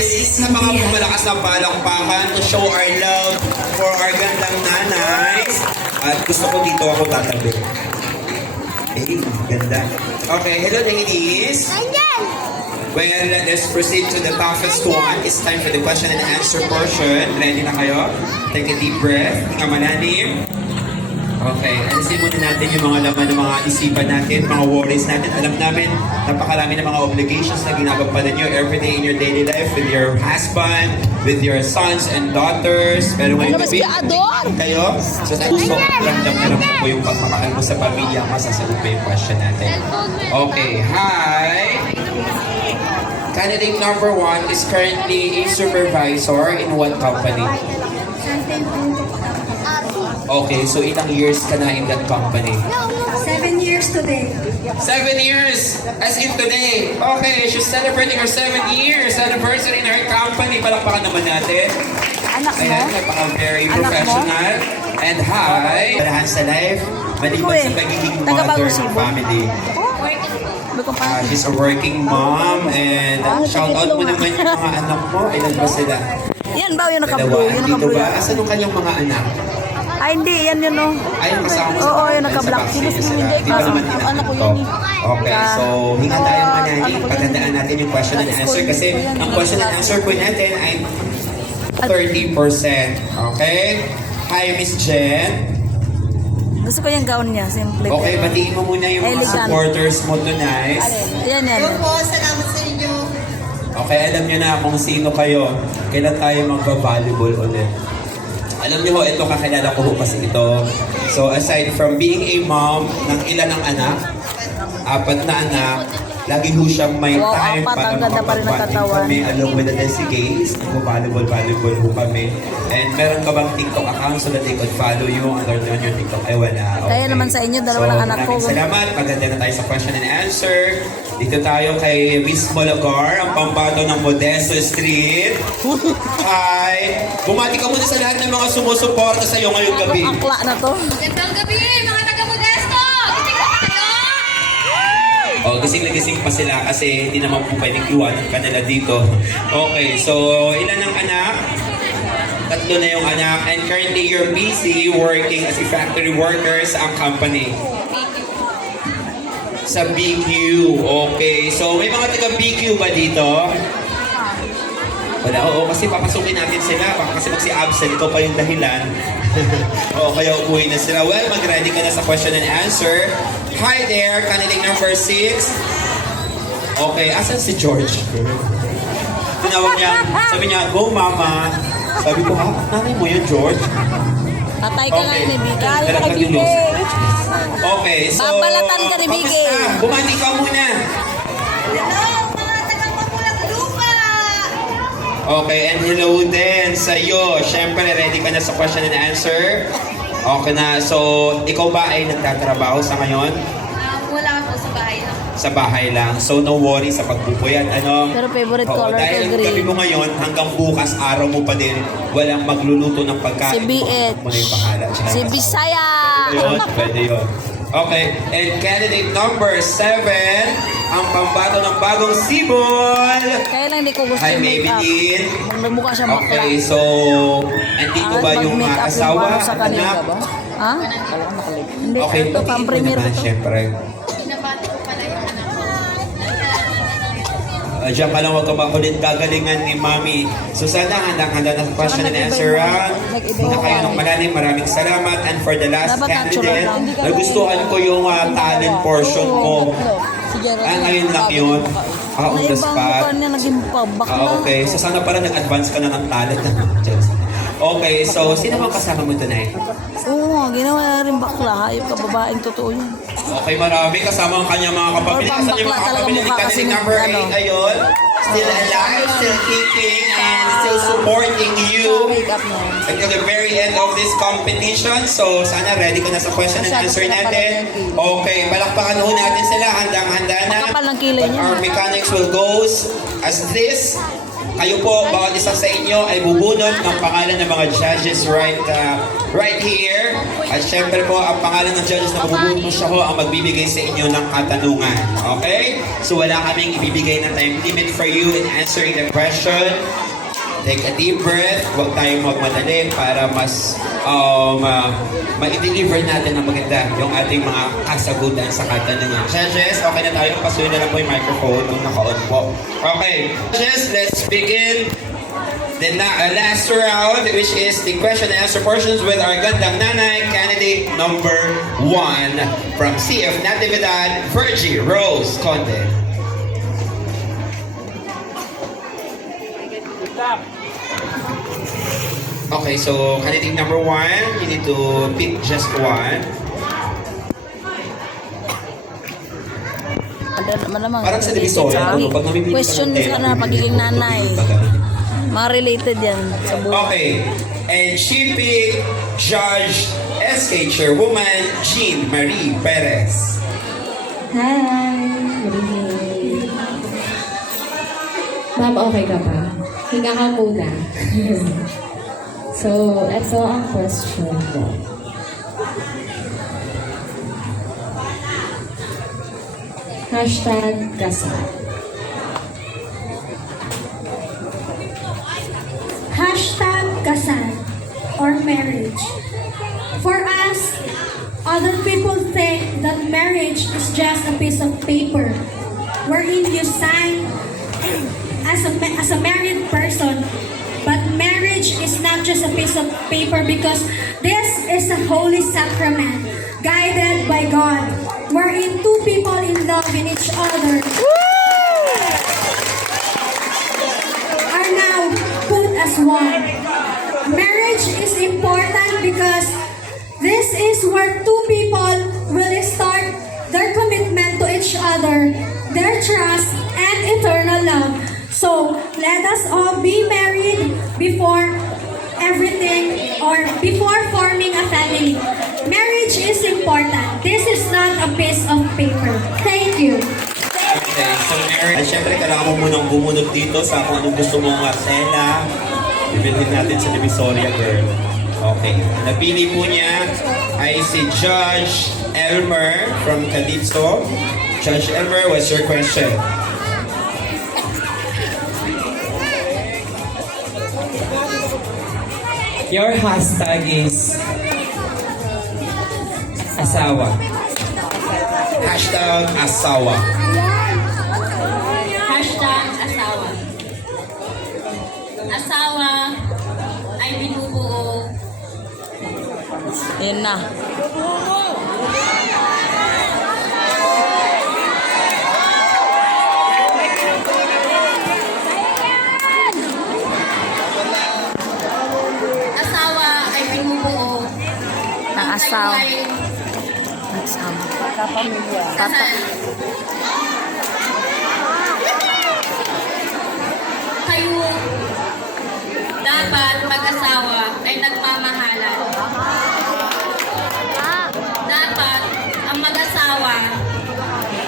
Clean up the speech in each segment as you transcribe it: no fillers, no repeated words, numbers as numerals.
mabilis na mga malakas na palakpakan to show our love for our gandang nanays. At gusto ko dito ako tatabi. Eh, ganda. Okay, hello ladies. Well, let's proceed to the toughest one. It's time for the question and answer portion. Ready na kayo? Take a deep breath. Hinga malalim. Okay, alisin muna natin yung mga laman ng mga isipan natin, mga worries natin. Alam namin, napakarami ng mga obligations na ginagampanan nyo everyday in your daily life with your husband, with your sons and daughters. Pero ngayon gabi, kayo, so sa gusto, ramdam na ramdam po yung pagmamahal mo sa pamilya, masasagot pa yung question natin. Okay, hi! Candidate number 1 is currently a supervisor in what company? Okay, so ilang years ka na in that company? 7 years today. 7 years! As in today. Okay, she's celebrating her 7 years anniversary in her company. Palakpakan naman natin. Anak mo? Ayan, napaka-very professional. And hi! Palahan sa life, maliban sa pagiging mother ng family. She's a working mom and shout out mo naman yung mga anak mo. Ilan ba sila? Yan ba yung Dalawa. naka-blue? Yung Dito naka-blue. ba? Asan yung kanyang mga anak? Ay, hindi. Yan yun, no? Ay, kasama mo sa Oo, bahay, yung naka-black. sa vaccine sila. Di ba naman Anak ko to? yun Okay, so hinga tayo manani. Pagandaan natin yung question and answer kasi ang question and answer po natin ay 30%. Okay? Hi, Miss Jen. Gusto ko yung gown niya. Simple. Okay, batiin mo muna yung mga Elegant. supporters mo tonight. Yan, yan. Salamat sa inyo. Okay, alam nyo na kung sino kayo. Kailan tayo magpa-volleyball ulit. Alam nyo ho, ito kakilala ko ho kasi ito. So aside from being a mom ng ilan ng anak, 4 na anak, lagi ho siyang may Wow, time 4, para ang ganda pa rin ng makapag-bonding katawan. kami along with the Desigays. Nagpo-volleyball ho kami. And meron ka bang TikTok account so that they could follow you? Under on your TikTok? Ay, wala. Okay. Kaya naman sa inyo, dalawa ng anak ko. Maraming salamat. Maganda na tayo sa question and answer. Dito tayo kay Miss Molagar, ang pambato ng Modesto Street. Hi! Bumati ka muna sa lahat ng mga sumusuporta sa iyo ngayong gabi. Ang akla na to. Gandang gabi, mga taga-Modesto! Gising na ba kayo? Oh, gising na gising pa sila kasi hindi naman po pwedeng iwanan ka nila dito. Okay, so ilan ang anak? 3 na yung anak. And currently you're busy working as a factory worker sa ang company. Sa BQ. Okay, so may mga taga BQ ba dito? Wala, oo, kasi papasukin natin sila. Baka kasi magsi-absent ko pa yung dahilan. Oo, kaya uuwi na sila. Well, mag-ready ka na sa question and answer. Hi there, candidate number 6. Okay, asan si George? Tinawag niya, sabi niya, go mama. Sabi ko, nanay mo yun, George? Tatay ka nga yun, Bigay. Kaya nag-ilos. Okay, so... Babalatan ka ni Bigay. kamusta? Bumati ka muna. Hello, mga taga-Pamulang Lupa! Okay, and hello din sa iyo. Siyempre, ready ka na sa question and answer? Okay na. So, ikaw ba ay nagtatrabaho sa ngayon? Wala po sa bahay lang. Sa bahay lang. So, no worry sa pagpupuyat. Ano? Pero favorite Oo, color ko dahil green. gabi mo ngayon, hanggang bukas, araw mo pa din, walang magluluto ng pagkain. Si BH. Mo na yung bahala. Si Bisaya. Pwede yun. Okay, and candidate number 7, ang pambato ng bagong sibol. Kaya lang hindi ko gusto Hi, yung make-up. Maybelline. Magmumukha siya bakla. Okay, so, andito ba yung Mag-makeup asawa para sa at kanila anak? ba? Ha? Hindi, Okay, ito batiin pang mo premier naman, to. syempre. Pinabati ko pala yung anak ko. Diyan ka lang, huwag ka makulit gagalingan ni Mami. So sana handa na sa question and answer round. Na kayo ng malalim, maraming salamat. And for the last Dapat candidate, natural lang. nagustuhan ko yung talent portion ko. Ngayon lang yun. On the Naibang spot. mukha niya naging bakla. Okay, so sana pala nag-advance ka na ng talent. Okay, so sino bang kasama mo tonight? Oo, ginawa na rin bakla. Hayop ka, babaeng totoo yun. Okay, marami. Kasama ang kanyang mga kapamilya. Or Kasama yung mga pambakla talaga kapamilya ni mukha kasi candidate number 8 ano. ngayon. Still alive, still kicking, and still supporting you Make-up na. until the very end of this competition. So, sana ready ka na sa question and answer natin. Okay, palakpakan ho natin sila. Handang-handa na. Makapal ng kilay But niya. our mechanics will goes as this. Kayo po, bawat isa sa inyo ay bubunot ng pangalan ng mga judges right here. At syempre po, ang pangalan ng judges na mabubunot mo siya ho ang magbibigay sa inyo ng katanungan. Okay? So wala kaming ibibigay na time limit for you in answering the question. Take a deep breath. Huwag tayong magmadali para mas ma-deliver natin ng maganda yung ating mga kasagutan sa katanungan. Judges, okay na tayo. Pasuyin na lang po yung microphone kung naka-on po. Okay. Judges, let's begin the last round, which is the question and answer portions with our gandang nanay, candidate number 1 from CF Natividad, Virgie Rose Conde. Okay, so candidate number 1, you need to pick just one. Malamang. Parang sa divisoria, ano, pag namipili ka ng Question tema, sana pagiging nanay. Mga related yan sa buhay. Okay, and she picked Judge SK Chairwoman Jean Marie Perez. Hi! Good evening. Ma'am, okay ka ba? Hinga ka muna. So, ito ang question ko. Hashtag kasal. Hashtag kasal or marriage. For us, other people think that marriage is just a piece of paper wherein you sign as a married person. But marriage is not just a piece of paper because this is a holy sacrament guided by God wherein two people in love in each other are now put as one. Marriage is important because this is where two people will start their commitment to each other, their trust, and eternal love. So, let us all be married before everything or before forming a family. Marriage is important. This is not a piece of paper. Thank you. Okay, so Mary, syempre kailangan mo munang bumunot dito sa kung anong gusto mong tela. Bibilhin natin sa Divisoria, girl. Okay, napili po niya ay si Judge Elmer from Cadizo. Judge Elmer, what's your question? Your hashtag is asawa. Hashtag asawa. Hashtag asawa. Asawa ay binubuo. Yan na. Asawa ay binubuo. Ang asawa. Kayo ay Nagsama. kasal. Kayo dapat mag-asawa ay nagmamahalan. Dapat ang mag-asawa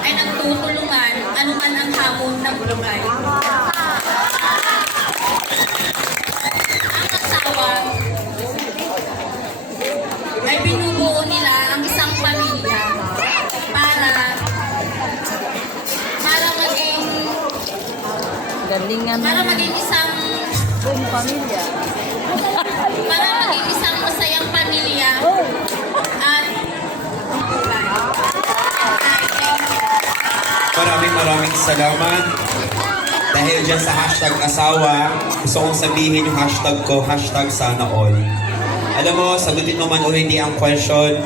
ay nagtutulungan anuman ang hamon ng buhay. Ang asawa ay binubuo nila ang isang pamilya para maging Galingan para na. maging isang Buong pamilya. para maging isang masayang pamilya at buhay. Maraming salamat. Dahil dyan sa hashtag asawa, gusto kong sabihin yung hashtag ko, hashtag sana all. Alam mo, sagutin mo man o hindi ang question,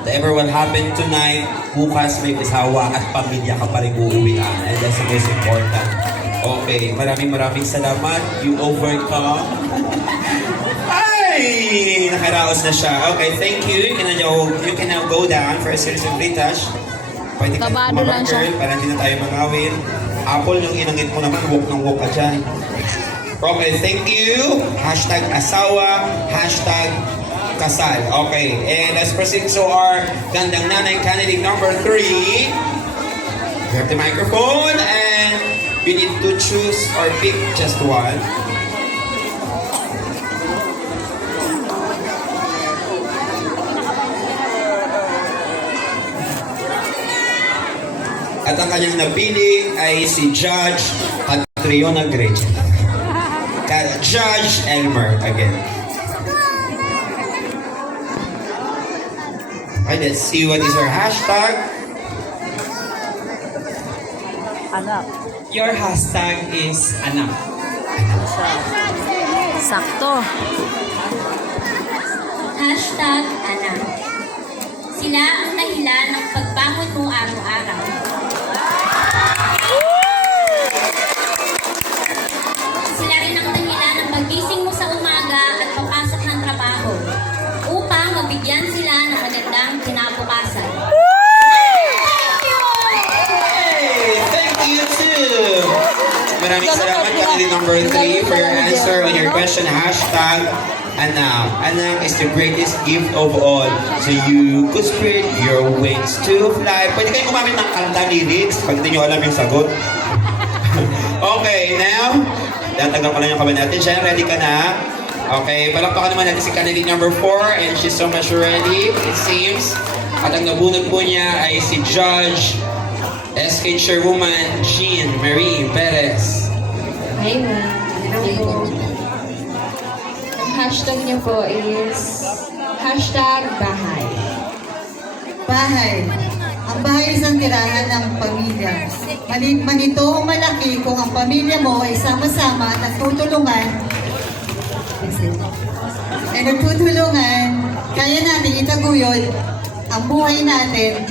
whatever will happen tonight, bukas may asawa at pamilya ka pa rin uuwian. And that's the most important. Okay, maraming salamat. You overcome. Ay! Nakaraos na siya. Okay, thank you. You can now go down for a series of retouch. Pwede ka Kabado lang siya. girl, para hindi na tayo mangawin. Apple, yung inangit mo naman, walk ng walk ka dyan. Okay, thank you. Hashtag asawa, hashtag kasal. Okay, and let's proceed to our gandang nanay candidate number 3. We have the microphone and You need to choose or pick just one. At ang kanyang napili ay si Judge Catriona Gretchen. Judge Elmer again. Okay, let's see what is her hashtag. Anak. Your hashtag is anak. Sakto. Hashtag anak. Sila ang dahilan ng pagbangon mo araw-araw. Sila rin ang dahilan ng pagising mo sa umaga at papasok ng trabaho upang mabigyan sila ng magandang kinabukasan. Hey, thank you too. Maraming salamat candidate number 3 for your answer on your question. Hashtag anak. Anak is the greatest gift of all. So you could spread your wings to fly. Pwede kayo gumamit ng kanta lyrics pag hindi nyo alam yung sagot. Okay, now, tatagal ko lang yung kamay natin. Siya, ready ka na? Okay, palakpakan naman natin si candidate number 4 and she's so much ready, it seems. At ang nabunod po niya ay si Judge SK Chairwoman Jean Marie Perez. Hi, ma'am. Hello. Ang hashtag niyo po is hashtag bahay. Bahay. Ang bahay isang tirahan ng pamilya. Manito o malaki kung ang pamilya mo ay sama-sama at nagtutulungan. Kaya natin itaguyod ang buhay natin.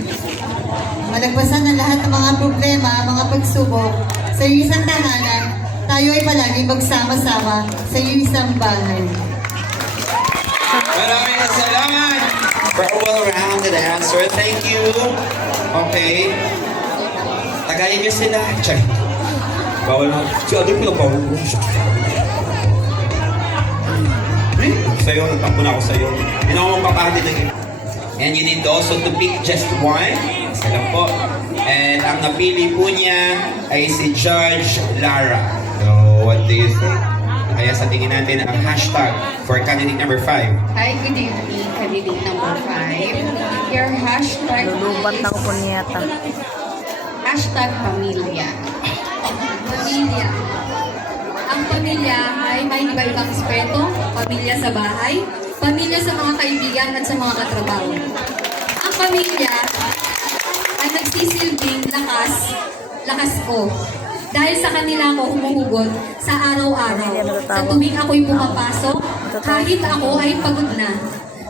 Malagpasan ng lahat ng mga problema, mga pagsubok. Sa isang tahanan, tayo ay palaging magsama-sama sa isang bahay. Maraming salamat for a well-rounded answer. Thank you. Okay. Tagayin niyo sila. Check. Bawal na. Si Adol ko na bawal ko. Sa'yo, nagtampo na ako sa'yo. Hindi na ako magpapahati na yun. And you need also to pick just one. Isa lang po. And ang napili po niya ay si Judge Lara. So, what do you think? Kaya sa tingin natin ang hashtag for candidate number 5. Hi, good evening, candidate number 5. Your hashtag Lulubat is ng kunyata. hashtag pamilya. Pamilya. Ang pamilya ay may iba-ibang aspeto. Pamilya sa bahay, pamilya sa mga kaibigan at sa mga katrabaho. Ang pamilya ay nagsisilbing lakas ko. Dahil sa kanila ako humuhugot sa araw-araw. Sa tuwing ako'y pumapasok, kahit ako ay pagod na.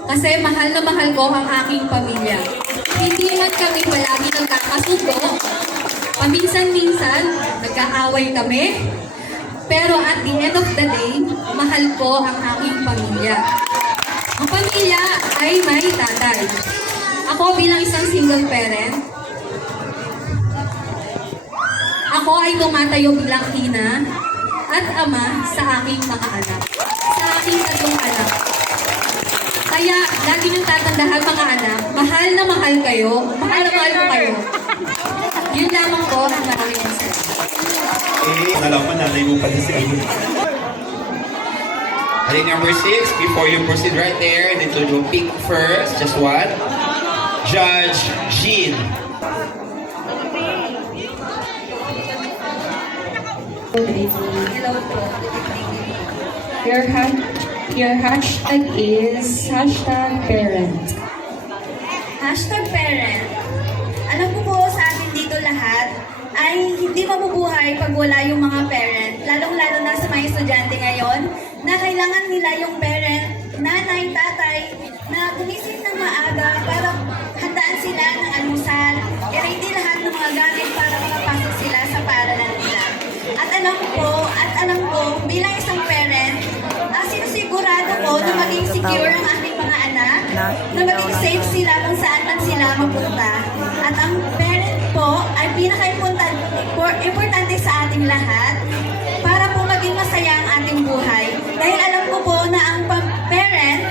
Kasi mahal na mahal ko ang aking pamilya. Hindi man kami palagi nagkakasundo. Paminsan-minsan, nagkaaway kami. Pero at the end of the day, mahal ko ang aking pamilya. Ang pamilya ay may tatay. Ako bilang isang single parent, ako ay tumatayo bilang ina at ama sa aking mga anak. Sa aking 3 anak. Kaya, lagi niyong tatandaan mga anak, mahal na mahal kayo, mahal na mahal ko kayo. Yun lamang po ang maraming masaya. Alam mo, nanay mo pala si Ayun. Candidate number 6, before you proceed right there, need to pick first, just one. Judge Jean. Hello po. Your hashtag is hashtag parent. Hashtag parent. Alam ko po sa atin dito lahat ay hindi mabubuhay pag wala yung mga parent. Lalong-lalo na sa mga estudyante ngayon na kailangan nila yung parent, nanay, tatay, na gumising ng maaga para handaan sila ng almusal, i-ready lahat ng mga gamit para makapasok sila sa paaralan nila. At alam ko, bilang isang parent, sinusigurado ko na maging secure ang ating mga anak, na maging safe sila kung saan man sila mapunta. At ang parent po ay pinaka-importante sa ating lahat para po maging masaya ang ating buhay. Dahil alam ko po na ang parent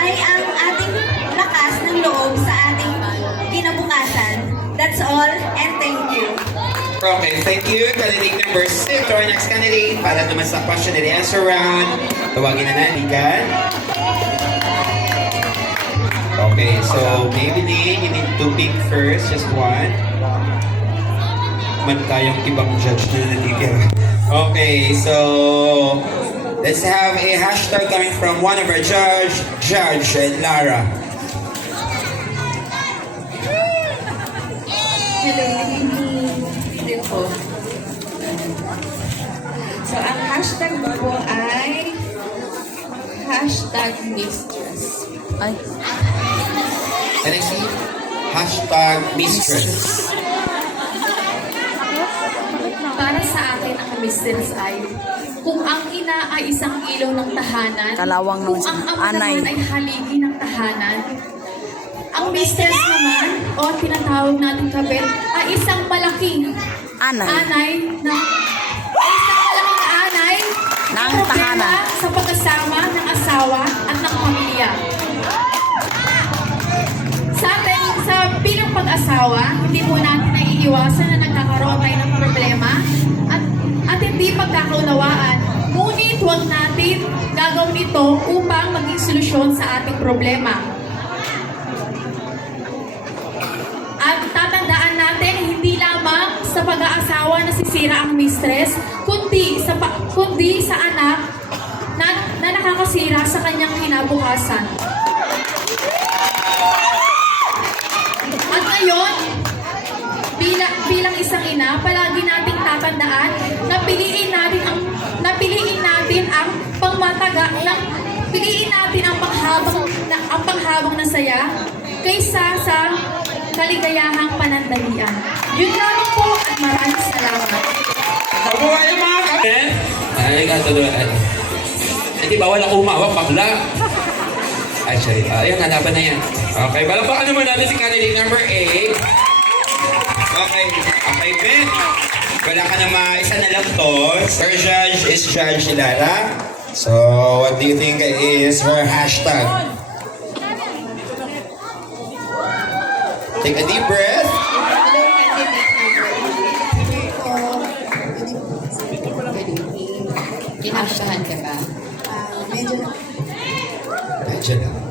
ay ang ating lakas ng loob sa ating kinabukasan. That's That's all, and thank you. Okay, thank you. Candidate number 6 to our next candidate. Para naman sa question and answer round. Tawagin na natin, Gan. Okay, so Maybelline, you need to pick first, just one. Man tayong ibang judge na natigil. Okay, so let's have a hashtag coming from one of our Judge and Lara. Hello, good evening din po. So, ang hashtag po ay hashtag mistress. Ay, And I see hashtag mistress. Para sa akin, ang mistress ay kung ang ina ay isang ilaw ng tahanan, Kalawang kung ng ang ama anay. naman ay haligi ng tahanan, ang mistress naman, o tinatawag natin kabit, ay isang malaking anay. anay na isang malaking anay Ng na problema tahanan. sa pagkasama ng asawa at ng pamilya. Sa atin, sa bilang pag-asawa, hindi po natin naiiwasan na nagkakaroon tayo ng problema at hindi pagkakaunawaan. Ngunit huwag natin gagawin ito upang maging solusyon sa ating problema. At tatandaan natin, hindi lamang sa pag-aasawa nasisira ang mistress, kundi sa anak na nakakasira sa kanyang kinabukasan. At ngayon, bilang isang ina, palagi nating tatandaan na piliin natin ang panghabang na saya kaysa sa kaligayahang panandalian. Yun lamang po at maraming salamat. Mabuhay ang mga kapatid! Ay, katulad. Hindi ba wala umawak, bakla? Actually, ayun, hanapan na yan. Okay, palakpakan naman natin si candidate number 8. Okay, Ben. Wala ka na isa na lang to. Her judge is Judge Lara. So, what do you think is her hashtag? Take a deep breath. Hello, candidate number 8. Good evening. Kinakabahan ka ba? Medyo lang.